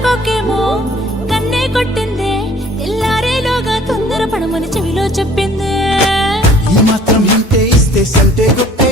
తలకోకేమో కన్నే కొట్టిందే, తెల్లారేలోగా తొందర పడమని చెవిలో చెప్పిందే. ఈ మాత్రం ఇంటే ఇస్తే సంటే కొట్టే